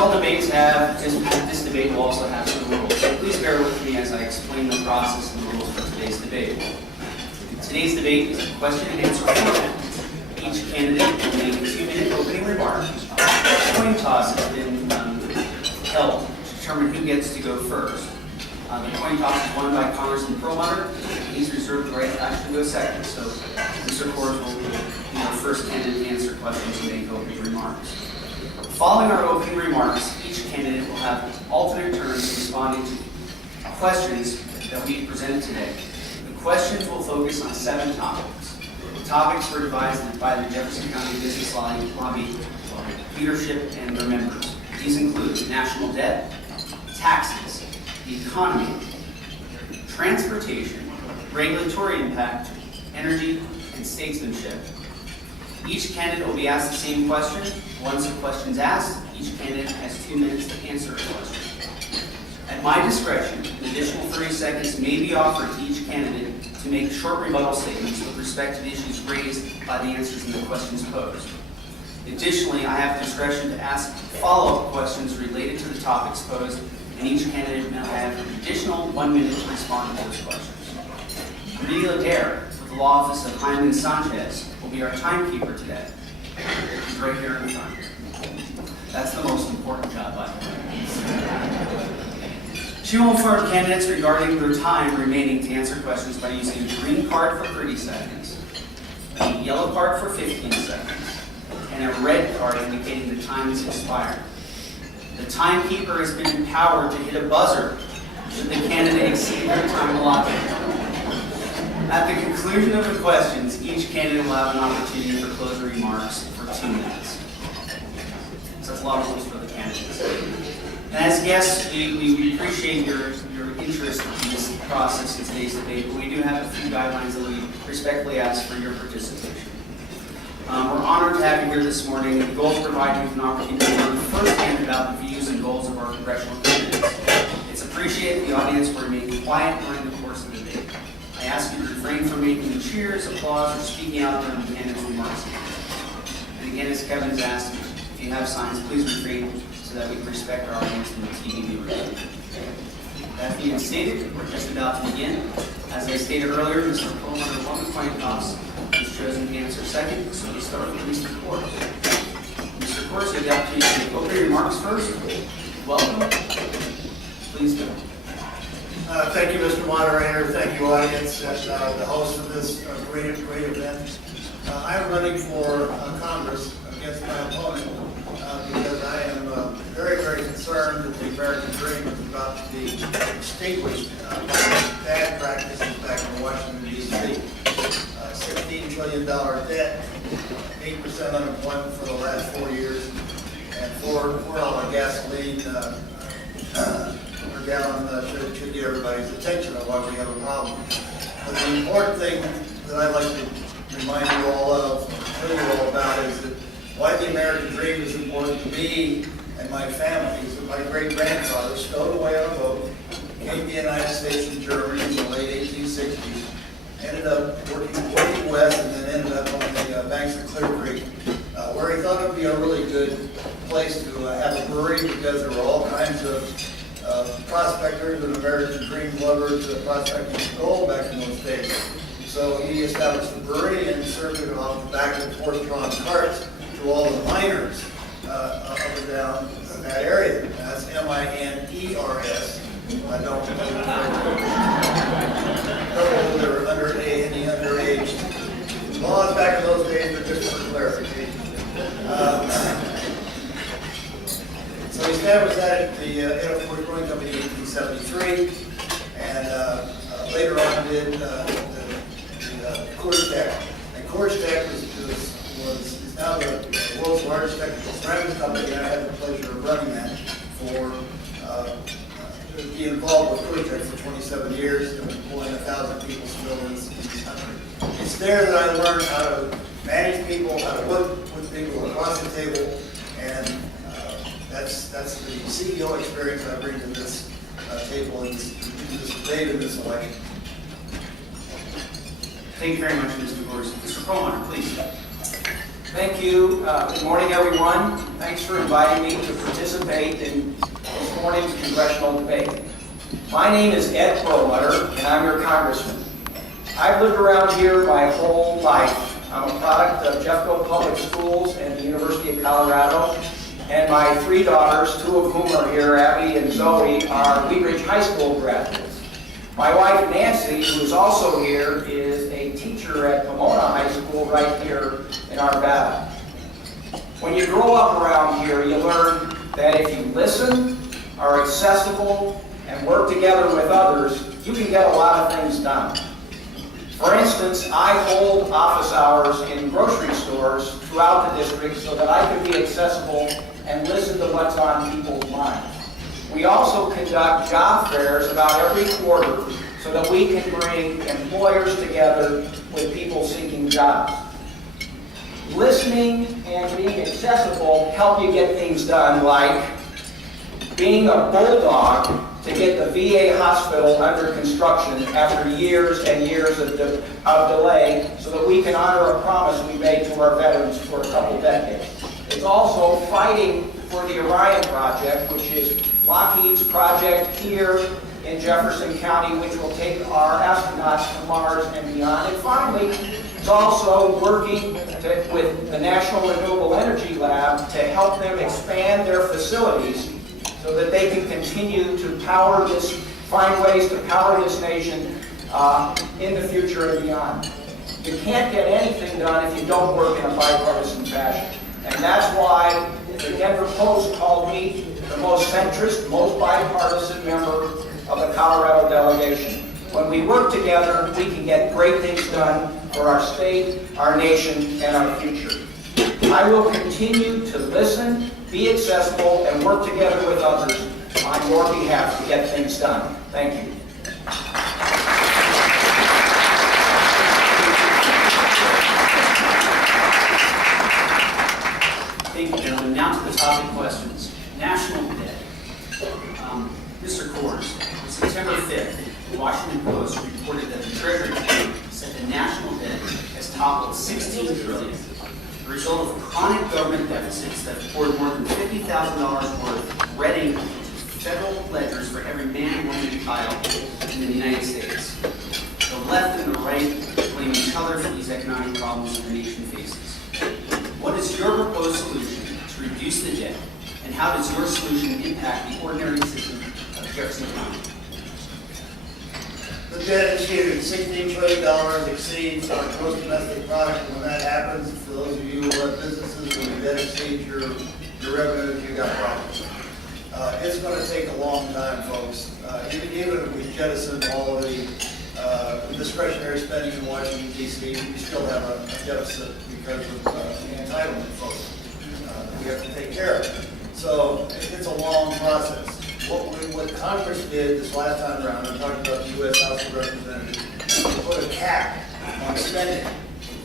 all debates have, this debate will also have some rules. So please bear with me as I explain the process and the rules for today's debate. Today's debate is a question and answer format. Each candidate will make a 2-minute opening remark. A coin toss has been held to determine who gets to go first. The coin toss is won by Congressman Perlmutter, and he's reserved the right to actually go second. So Mr. Coors will be our first candidate to answer questions and make opening remarks. Following our opening remarks, each candidate will have alternate turns responding to questions that will be presented today. The questions will focus on 7 topics. The topics were devised by the Jefferson County Business Lobby leadership and their members. These include national debt, taxes, the economy, transportation, regulatory impact, energy, and statesmanship. Each candidate will be asked the same question. Once the question is asked, each candidate has 2 minutes to answer a question. At my discretion, an additional 30 seconds may be offered to each candidate to make short rebuttal statements with respect to the issues raised by the answers in the questions posed. Additionally, I have discretion to ask follow-up questions related to the topics posed, and each candidate may have an additional 1 minute to respond to those questions. Amelia Adair, with the law office of Hyman Sanchez, will be our timekeeper today. She's right here in the front. That's the most important job, by the way. She will inform candidates regarding their time remaining to answer questions by using a green card for 30 seconds, a yellow card for 15 seconds, and a red card indicating the time has expired. The timekeeper has been empowered to hit a buzzer should the candidate exceed their time allotted. At the conclusion of the questions, each candidate will have an opportunity for closing remarks for 2 minutes. So that's a lot of rules for the candidates. And as guests, we appreciate your interest in this process in today's debate, but we do have a few guidelines that we respectfully ask for your participation. We're honored to have you here this morning. The goal is to provide you with an opportunity to learn firsthand about the views and goals of our congressional candidates. It's appreciated the audience will remain quiet during the course of the debate. I ask you to refrain from making cheers, applause, or speaking out during the candidate's remarks. And again, as Kevin has asked, if you have signs, please refrain so that we can respect our audience and the TV viewers. That being stated, we're just about to begin. As I stated earlier, Mr. Perlmutter won the coin toss. He's chosen to answer second, so we start with Mr. Coors. Mr. Coors, you have the opportunity to make opening remarks first. Welcome. Please go. Thank you, Mr. Moderator. Thank you, audience, and the host of this great event. I am running for Congress against my opponent because I am very, very concerned that the American dream is about to be extinguished by bad practices back in Washington, D.C. $16 trillion debt, 8% unemployment for the last 4 years, and $4 gasoline per gallon should get everybody's attention on why we have a problem. But the important thing that I'd like to remind you all of, tell you all about, is that why the American dream is important to me and my family is that my great-grandfather stowed away on a boat, came to the United States and Germany in the late 1860s, ended up working west, and then ended up on the banks of Clear Creek, where he thought it would be a really good place to have a brewery because there were all kinds of prospectors and American dream lovers prospecting for gold back in those days. So he established the brewery and served it off the back and forth drawn carts to all the miners up and down that area. That's M-I-N-E-R-S. I don't know they're under any underage laws back in those days, but just for clarification. So he established that at the Airport Brewing Company in 1873, and later on did the Coors Tech. And Coors Tech is now the world's largest technical ceramics company, and I had the pleasure of running that for be involved with Coors Tech for 27 years, and employing 1,000 people still in this country. It's there that I learned how to manage people, how to work with people across the table, and that's the CEO experience I bring to this table in this debate in this election. Thank you very much, Mr. Coors. Mr. Perlmutter, please. Thank you. Good morning, everyone. Thanks for inviting me to participate in this morning's congressional debate. My name is Ed Perlmutter, and I'm your congressman. I've lived around here my whole life. I'm a product of Jeffco Public Schools and the University of Colorado, and my 3 daughters, 2 of whom are here, Abby and Zoe, are Wheat Ridge High School graduates. My wife, Nancy, who is also here, is a teacher at Pomona High School right here in Arvada. When you grow up around here, you learn that if you listen, are accessible, and work together with others, you can get a lot of things done. For instance, I hold office hours in grocery stores throughout the district so that I can be accessible and listen to what's on people's minds. We also conduct job fairs about every quarter so that we can bring employers together with people seeking jobs. Listening and being accessible help you get things done, like being a bulldog to get the VA hospital under construction after years and years of delay so that we can honor a promise we made to our veterans for a couple decades. It's also fighting for the Orion project, which is Lockheed's project here in Jefferson County, which will take our astronauts to Mars and beyond. And finally, it's also working with the National Renewable Energy Lab to help them expand their facilities so that they can continue to power this, find ways to power this nation in the future and beyond. You can't get anything done if you don't work in a bipartisan fashion. And that's why the Denver Post called me the most centrist, most bipartisan member of the Colorado delegation. When we work together, we can get great things done for our state, our nation, and our future. I will continue to listen, be accessible, and work together with others on your behalf to get things done. Thank you. Thank you, gentlemen. Now to the topic questions. National debt. Mr. Coors, September 5th, the Washington Post reported that the Treasury Committee said the national debt has toppled $16 trillion, the result of chronic government deficits that poured more than $50,000 worth red ink into federal ledgers for every man, woman, and child in the United States. The left and the right blame each other for these economic problems the nation faces. What is your proposed solution to reduce the debt, and how does your solution impact the ordinary citizen of Jefferson County? The debt exceeded $16 trillion, exceeds our gross domestic product. When that happens, for those of you who have businesses, when the debt exceeds your revenue, you got problems. It's going to take a long time, folks. Even if we jettison all of the discretionary spending in Washington, D.C., we still have a deficit because of the entitlement, folks. We have to take care of it. So it's a long process. What Congress did this last time around, I'm talking about the U.S. House of Representatives, put a cap on spending.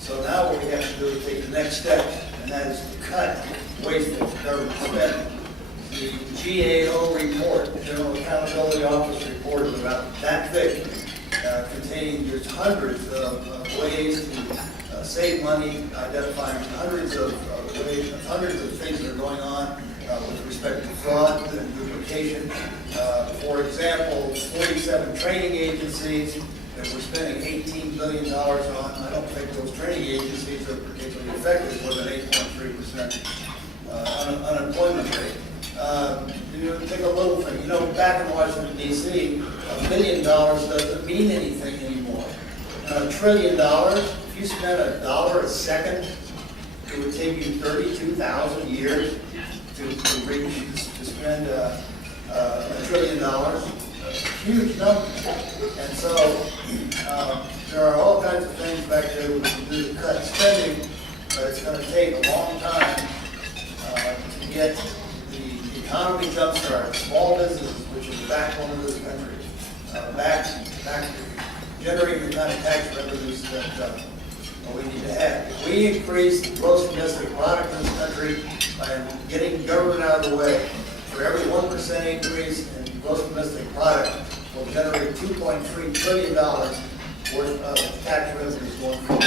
So now what we have to do is take the next step, and that is to cut wasteful government spending. The GAO report, the General Accountability Office report, is about that thick, containing just hundreds of ways to save money, identifying hundreds of ways, hundreds of things that are going on with respect to fraud and duplication. For example, 47 training agencies that we're spending $18 billion on. I don't think those training agencies are particularly effective with an 8.3% unemployment rate. Take a little thing. Back in Washington, D.C., $1 billion doesn't mean anything anymore. $1 trillion, if you spent $1 a second, it would take you 32,000 years to spend $1 trillion. A huge number. And so there are all kinds of things back there we can do to cut spending, but it's going to take a long time to get the economy jump-started, small businesses, which is the backbone of this country, back to generating the kind of tax revenues that we need to have. If we increase the gross domestic product in this country by getting government out of the way, for every 1% increase in gross domestic product, will generate $2.3 trillion worth of tax revenues going forward.